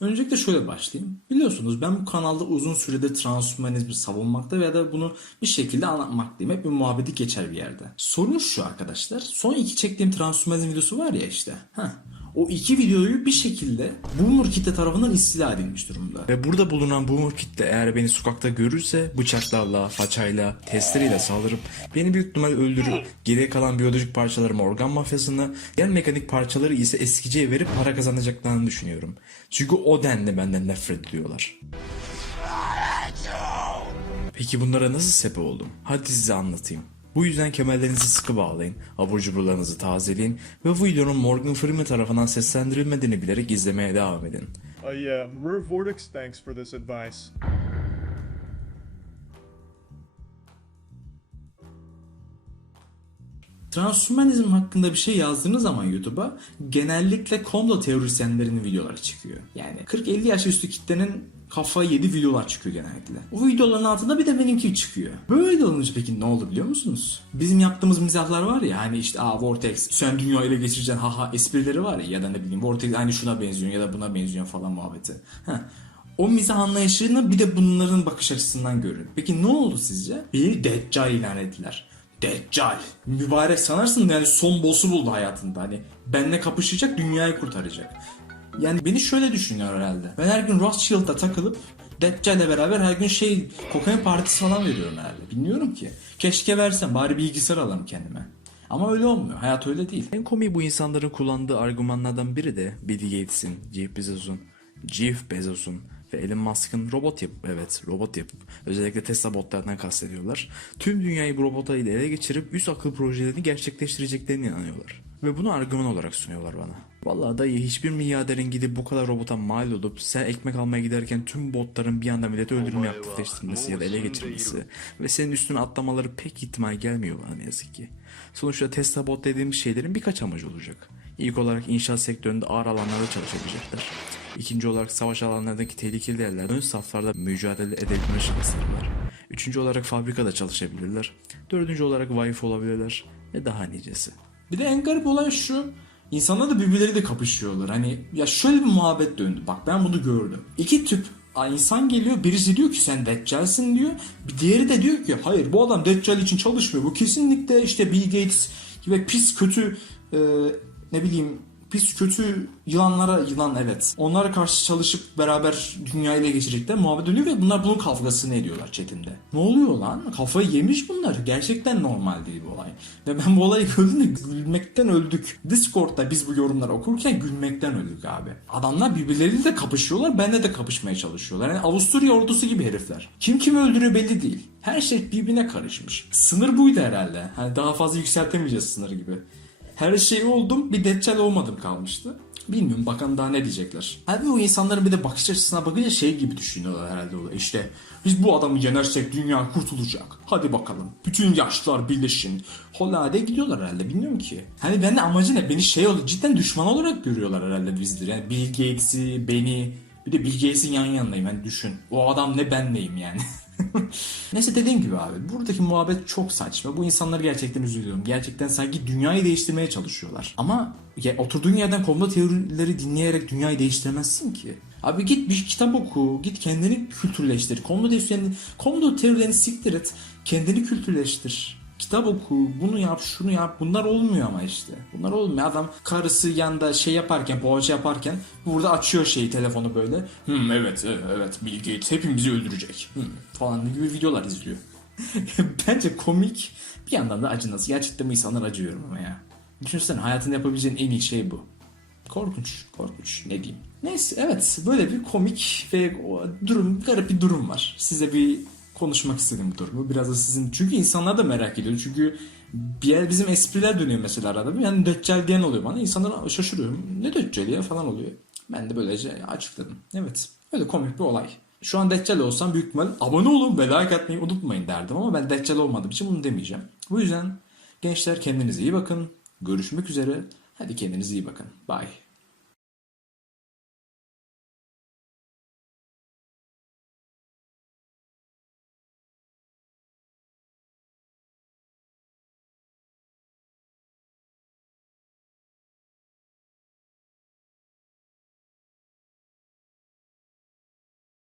Öncelikle şöyle başlayayım. Biliyorsunuz ben bu kanalda uzun süredir transhumanizmi savunmakta veya da bunu bir şekilde anlatmaktayım. Hep bir muhabbeti geçer bir yerde. Sorun şu arkadaşlar. Son iki çektiğim transhumanizm videosu var ya işte. Heh. O iki videoyu bir şekilde boomer kitle tarafından istila edilmiş durumda. Ve burada bulunan bu kitle eğer beni sokakta görürse bıçaklarla, façayla, testereyle saldırıp beni büyük ihtimal öldürüp geriye kalan biyolojik parçalarımı organ mafyasına, diğer mekanik parçaları ise eskiciye verip para kazanacaklarını düşünüyorum. Çünkü o denli benden nefret ediyorlar. Peki bunlara nasıl sebep oldum? Hadi size anlatayım. Bu yüzden kemerlerinizi sıkı bağlayın, abur cuburlarınızı tazeleyin ve bu videonun Morgan Freeman tarafından seslendirilmediğini bilerek izlemeye devam edin. Uh, yeah, Merv Vortex, thanks for this advice. Transhumanizm hakkında bir şey yazdığınız zaman YouTube'a genellikle komplo teorisyenlerinin videoları çıkıyor. Yani 40-50 yaş üstü kitlenin kafayı yedi videolar çıkıyor genellikle. O videoların altında bir de benimki çıkıyor. Böyle olunca peki ne oldu biliyor musunuz? Bizim yaptığımız mizahlar var ya hani işte aa Vortex sen dünyayı ele geçireceksin haha esprileri var ya ya da ne bileyim Vortex aynı şuna benziyor ya da buna benziyor falan muhabbeti. Heh. O mizah anlayışını bir de bunların bakış açısından görün. Peki ne oldu sizce? Bir Deccal ilan ettiler. Deccal. Mübarek sanarsın yani son boss'u buldu hayatında. Hani benle kapışacak dünyayı kurtaracak. Yani beni şöyle düşünüyor herhalde. Ben her gün Rothschild'da takılıp Deccal'le beraber her gün şey kokain partisi falan veriyorum herhalde. Bilmiyorum ki. Keşke versem bari bilgisayar alalım kendime. Ama öyle olmuyor. Hayat öyle değil. En komiği bu insanların kullandığı argümanlardan biri de Bill Gates'in, Jeff Bezos'un, Jeff Bezos'un ve Elon Musk'ın robot yapıp evet robot yapıp özellikle Tesla botlarından kastediyorlar. Tüm dünyayı bu robotlarıyla ele geçirip üst akıl projelerini gerçekleştireceklerine inanıyorlar. Ve bunu argüman olarak sunuyorlar bana. Vallahi dayı hiçbir milyarderin gidip bu kadar robota mal olup sen ekmek almaya giderken tüm botların bir anda milleti öldürme aktifleştirmesi ya da ele geçirmesi ve senin üstüne atlamaları pek ihtimal gelmiyor bana ne yazık ki. Sonuçta Tesla bot dediğimiz şeylerin birkaç amacı olacak. İlk olarak inşaat sektöründe ağır alanlarda çalışabilecekler. İkinci olarak savaş alanlarındaki tehlikeli yerlerde ön saflarda mücadele edebilme şansları var. Üçüncü olarak fabrikada çalışabilirler. Dördüncü olarak wife olabilirler. Ve daha nicesi. Bir de en garip olay şu. İnsanlar da birbirleriyle kapışıyorlar. Hani ya şöyle bir muhabbet döndü. Bak ben bunu gördüm. İki Aa, insan geliyor birisi diyor ki sen Deccal'sin diyor. Bir diğeri de diyor ki hayır bu adam Deccal için çalışmıyor. Bu kesinlikle işte Bill Gates gibi pis kötü e, ne bileyim pis kötü yılanlara yılan evet. Onlara karşı çalışıp beraber dünyayı ele geçirecekler muhabbet dönüyor ve bunlar bunun kavgasını ediyorlar chatinde. Ne oluyor lan? Kafayı yemiş bunlar. Gerçekten normal değil bu olay. Ve ben bu olayı gördüğümde gülmekten öldük. Discord'da biz bu yorumları okurken gülmekten öldük abi. Adamlar birbirleriyle de kapışıyorlar. Benle de kapışmaya çalışıyorlar. Yani Avusturya ordusu gibi herifler. Kim kimi öldürüyor belli değil. Her şey birbirine karışmış. Sınır buydu herhalde. Hani daha fazla yükseltemeyeceğiz sınır gibi. Her şey oldum bir deccal olmadım kalmıştı. Bilmiyorum bakalım daha ne diyecekler. Abi bu insanların bir de bakış açısına bakınca şey gibi düşünüyorlar herhalde o. İşte biz bu adamı yenersek dünya kurtulacak. Hadi bakalım. Bütün yaşlılar birleşin. Hollade gidiyorlar herhalde bilmiyorum ki. Hani ben de amacı ne? Beni şey oldu cidden düşman olarak görüyorlar herhalde bizleri. Yani Bill Gates'i, beni. Bir de Bill Gates'in yan yanındayım yani düşün. O adam ne ben neyim yani. Neyse dediğim gibi abi buradaki muhabbet çok saçma. Bu insanları gerçekten üzülüyorum. Gerçekten sanki dünyayı değiştirmeye çalışıyorlar. Ama ya, oturduğun yerden komplo teorileri dinleyerek dünyayı değiştiremezsin ki. Abi git bir kitap oku, git kendini kültürleştir. Komplo teorilerini, komplo teorilerini siktir et. Kendini kültürleştir. Kitap oku, bunu yap, şunu yap. Bunlar olmuyor ama işte. Bunlar olmuyor. Adam karısı yanda şey yaparken, poğaça yaparken burada açıyor şeyi telefonu böyle. Hmm, evet, evet, evet Bill Gates hepimizi öldürecek. Hmm, falan gibi videolar izliyor. Bence komik. Bir yandan da acınası. Gerçekten bu insanlar acıyorum ama ya. Düşünsene hayatında yapabileceğin en iyi şey bu. Korkunç, korkunç. Ne diyeyim? Neyse evet böyle bir komik ve durum, garip bir durum var. Size bir konuşmak istedim bu durumu. Biraz da sizin çünkü insanlar da merak ediyor. Çünkü bir yer bizim espriler dönüyor mesela arada. Yani Deccal diyen oluyor bana. İnsanlar şaşırıyorum. Ne Deccal ya falan oluyor. Ben de böylece açıkladım. Evet. Öyle komik bir olay. Şu an Deccal olsam büyük ihtimal abone olun ve like atmayı unutmayın derdim ama ben Deccal olmadığım için bunu demeyeceğim. Bu yüzden gençler kendinize iyi bakın. Görüşmek üzere. Hadi kendinize iyi bakın. Bye.